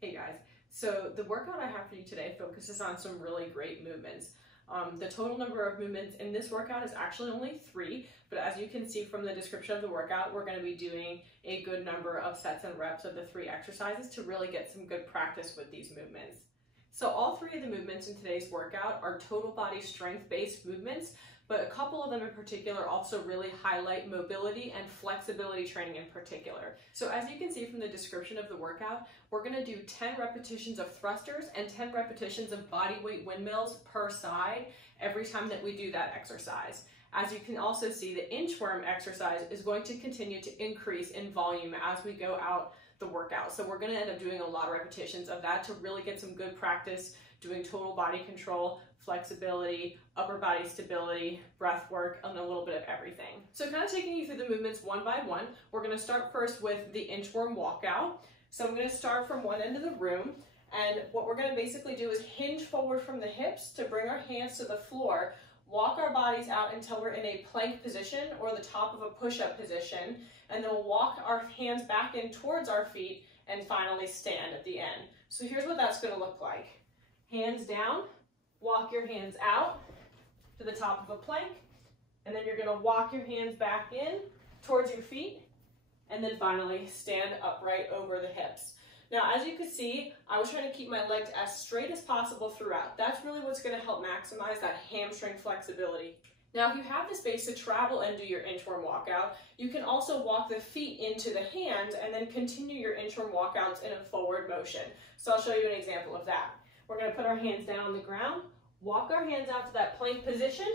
Hey guys, so the workout I have for you today focuses on some really great movements. The total number of movements in this workout is actually only 3, but as you can see from the description of the workout, we're going to be doing a good number of sets and reps of the 3 exercises to really get some good practice with these movements. So all 3 of the movements in today's workout are total body strength based movements, but a couple of them in particular also really highlight mobility and flexibility training in particular. So as you can see from the description of the workout, we're going to do 10 repetitions of thrusters and 10 repetitions of body weight windmills per side every time that we do that exercise. As you can also see, the inchworm exercise is going to continue to increase in volume as we go out the workout. So we're going to end up doing a lot of repetitions of that to really get some good practice doing total body control, flexibility, upper body stability, breath work, and a little bit of everything. So kind of taking you through the movements one by one, we're going to start first with the inchworm walkout. So I'm going to start from one end of the room, and what we're going to basically do is hinge forward from the hips to bring our hands to the floor, walk our bodies out until we're in a plank position or the top of a push-up position, and then we'll walk our hands back in towards our feet and finally stand at the end. So here's what that's going to look like. Hands down, walk your hands out to the top of a plank, and then you're going to walk your hands back in towards your feet, and then finally stand upright over the hips. Now, as you can see, I was trying to keep my legs as straight as possible throughout. That's really what's going to help maximize that hamstring flexibility. Now, if you have the space to travel and do your inchworm walkout, you can also walk the feet into the hands and then continue your inchworm walkouts in a forward motion. So I'll show you an example of that. We're going to put our hands down on the ground, walk our hands out to that plank position,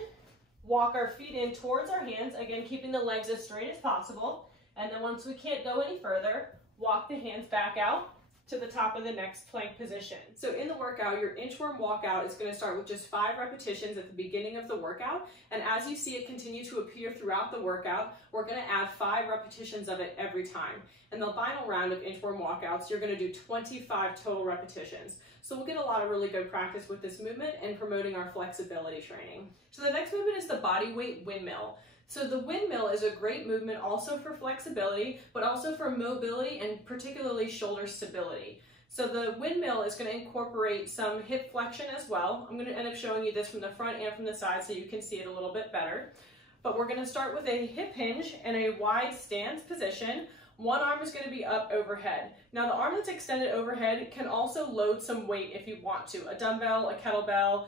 walk our feet in towards our hands, again keeping the legs as straight as possible, and then once we can't go any further, walk the hands back out to the top of the next plank position. So in the workout, your inchworm walkout is going to start with just 5 repetitions at the beginning of the workout, and as you see it continue to appear throughout the workout, we're going to add 5 repetitions of it every time. In the final round of inchworm walkouts, you're going to do 25 total repetitions. So we'll get a lot of really good practice with this movement and promoting our flexibility training. So the next movement is the body weight windmill. So the windmill is a great movement also for flexibility, but also for mobility and particularly shoulder stability. So the windmill is going to incorporate some hip flexion as well. I'm going to end up showing you this from the front and from the side so you can see it a little bit better. But we're going to start with a hip hinge and a wide stance position. One arm is going to be up overhead. Now the arm that's extended overhead can also load some weight if you want to. A dumbbell, a kettlebell,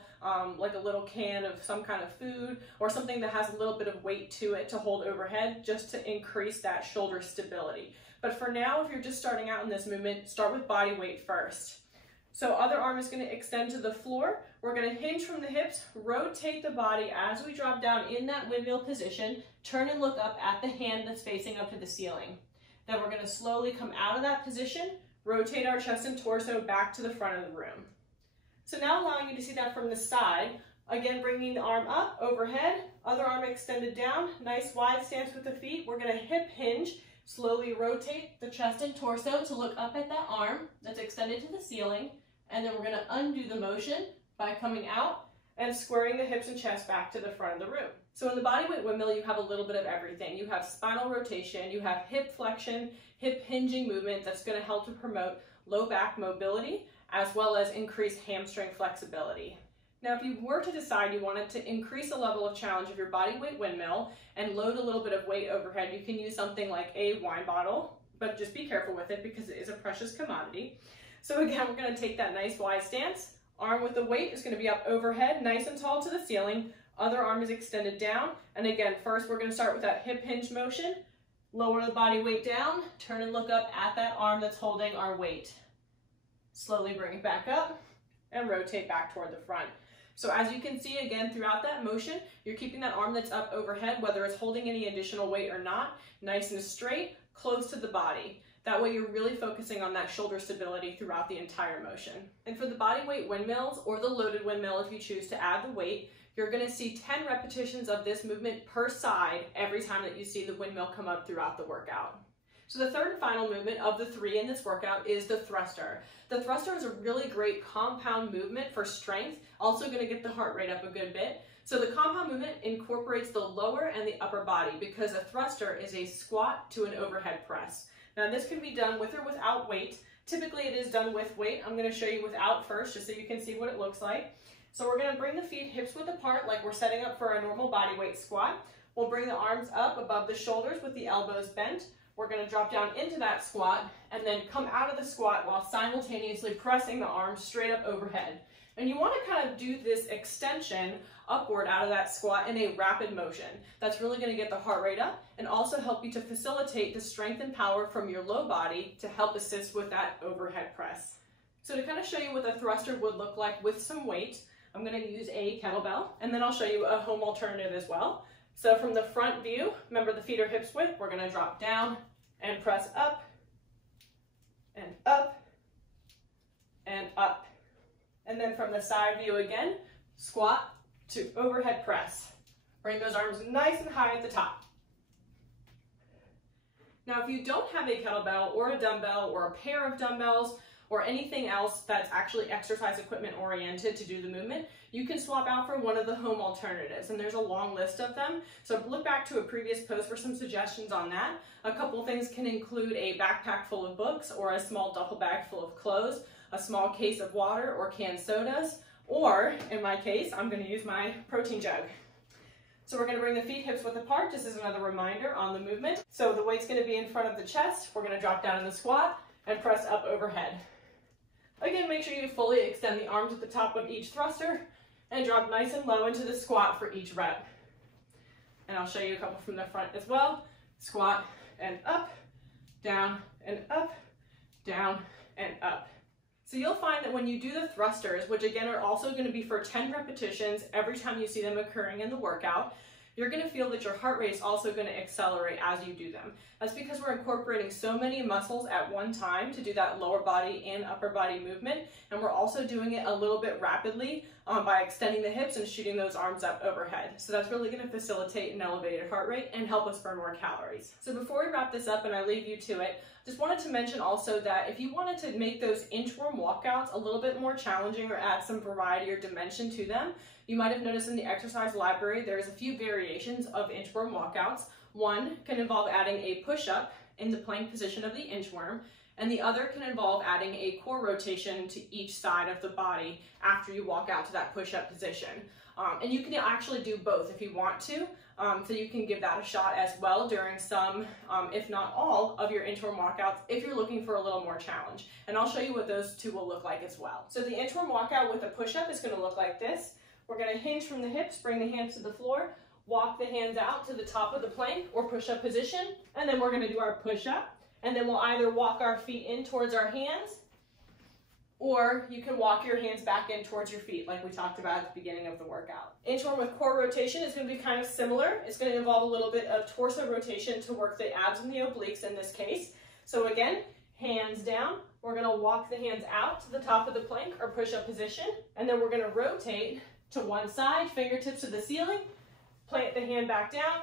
like a little can of some kind of food, or something that has a little bit of weight to it to hold overhead just to increase that shoulder stability. But for now, if you're just starting out in this movement, start with body weight first. So other arm is going to extend to the floor. We're going to hinge from the hips, rotate the body as we drop down in that windmill position, turn and look up at the hand that's facing up to the ceiling. Then we're going to slowly come out of that position, rotate our chest and torso back to the front of the room. So now allowing you to see that from the side, again bringing the arm up overhead, other arm extended down, nice wide stance with the feet. We're going to hip hinge, slowly rotate the chest and torso to look up at that arm that's extended to the ceiling, and then we're going to undo the motion by coming out and squaring the hips and chest back to the front of the room. So in the bodyweight windmill, you have a little bit of everything. You have spinal rotation, you have hip flexion, hip hinging movement that's going to help to promote low back mobility, as well as increase hamstring flexibility. Now, if you were to decide you wanted to increase the level of challenge of your bodyweight windmill and load a little bit of weight overhead, you can use something like a wine bottle, but just be careful with it because it is a precious commodity. So again, we're going to take that nice wide stance. Arm with the weight is going to be up overhead, nice and tall to the ceiling. Other arm is extended down. And again, first we're going to start with that hip hinge motion. Lower the body weight down, turn and look up at that arm that's holding our weight. Slowly bring it back up and rotate back toward the front. So as you can see, again, throughout that motion, you're keeping that arm that's up overhead, whether it's holding any additional weight or not, nice and straight, close to the body. That way you're really focusing on that shoulder stability throughout the entire motion. And for the body weight windmills, or the loaded windmill if you choose to add the weight, you're going to see 10 repetitions of this movement per side every time that you see the windmill come up throughout the workout. So the third and final movement of the 3 in this workout is the thruster. The thruster is a really great compound movement for strength, also going to get the heart rate up a good bit. So the compound movement incorporates the lower and the upper body because a thruster is a squat to an overhead press. Now this can be done with or without weight. Typically it is done with weight. I'm going to show you without first, just so you can see what it looks like. So we're going to bring the feet hips width apart like we're setting up for a normal body weight squat. We'll bring the arms up above the shoulders with the elbows bent. We're going to drop down into that squat and then come out of the squat while simultaneously pressing the arms straight up overhead. And you want to kind of do this extension upward out of that squat in a rapid motion. That's really going to get the heart rate up and also help you to facilitate the strength and power from your low body to help assist with that overhead press. So to kind of show you what a thruster would look like with some weight, I'm going to use a kettlebell, and then I'll show you a home alternative as well. So from the front view, remember the feet are hips width, we're going to drop down and press up and up and up. And then from the side view again, squat to overhead press. Bring those arms nice and high at the top. Now, if you don't have a kettlebell or a dumbbell or a pair of dumbbells or anything else that's actually exercise equipment oriented to do the movement, you can swap out for one of the home alternatives, and there's a long list of them. So look back to a previous post for some suggestions on that. A couple things can include a backpack full of books or a small duffel bag full of clothes, a small case of water or canned sodas, or in my case, I'm going to use my protein jug. So we're going to bring the feet hips width apart, just as another reminder on the movement. So the weight's going to be in front of the chest. We're going to drop down in the squat and press up overhead. Again, make sure you fully extend the arms at the top of each thruster and drop nice and low into the squat for each rep. And I'll show you a couple from the front as well. Squat and up, down and up, down and up. So you'll find that when you do the thrusters, which again are also going to be for 10 repetitions every time you see them occurring in the workout, you're going to feel that your heart rate is also going to accelerate as you do them. That's because we're incorporating so many muscles at one time to do that lower body and upper body movement, and we're also doing it a little bit rapidly by extending the hips and shooting those arms up overhead. So that's really going to facilitate an elevated heart rate and help us burn more calories. So before we wrap this up and I leave you to it, just wanted to mention also that if you wanted to make those inchworm walkouts a little bit more challenging or add some variety or dimension to them, you might have noticed in the exercise library there's a few variations of inchworm walkouts. One can involve adding a push-up in the plank position of the inchworm, and the other can involve adding a core rotation to each side of the body after you walk out to that push-up position. And you can actually do both if you want to, so you can give that a shot as well during some, if not all, of your inchworm walkouts if you're looking for a little more challenge. And I'll show you what those two will look like as well. So the inchworm walkout with a push-up is going to look like this. We're going to hinge from the hips, bring the hands to the floor, walk the hands out to the top of the plank or push-up position, and then we're going to do our push-up. And then we'll either walk our feet in towards our hands, or you can walk your hands back in towards your feet like we talked about at the beginning of the workout. Inchworm with core rotation is going to be kind of similar. It's going to involve a little bit of torso rotation to work the abs and the obliques in this case. So again, hands down. We're going to walk the hands out to the top of the plank or push-up position, and then we're going to rotate to one side, fingertips to the ceiling, plant the hand back down,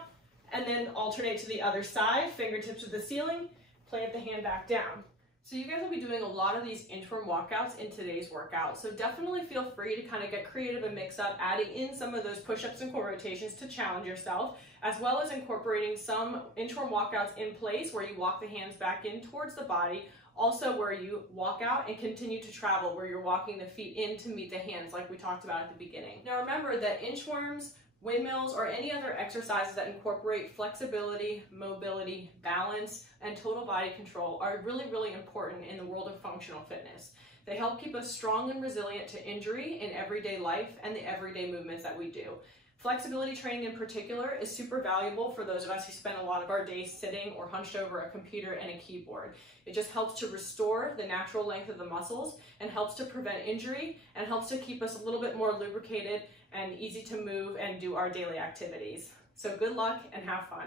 and then alternate to the other side, fingertips to the ceiling, plant the hand back down. So you guys will be doing a lot of these inchworm walkouts in today's workout, so definitely feel free to kind of get creative and mix up, adding in some of those push-ups and core rotations to challenge yourself, as well as incorporating some inchworm walkouts in place where you walk the hands back in towards the body, also where you walk out and continue to travel, where you're walking the feet in to meet the hands like we talked about at the beginning. Now remember that inchworms, windmills, or any other exercises that incorporate flexibility, mobility, balance, and total body control are really, really important in the world of functional fitness. They help keep us strong and resilient to injury in everyday life and the everyday movements that we do. Flexibility training in particular is super valuable for those of us who spend a lot of our days sitting or hunched over a computer and a keyboard. It just helps to restore the natural length of the muscles and helps to prevent injury and helps to keep us a little bit more lubricated and easy to move and do our daily activities. So good luck and have fun.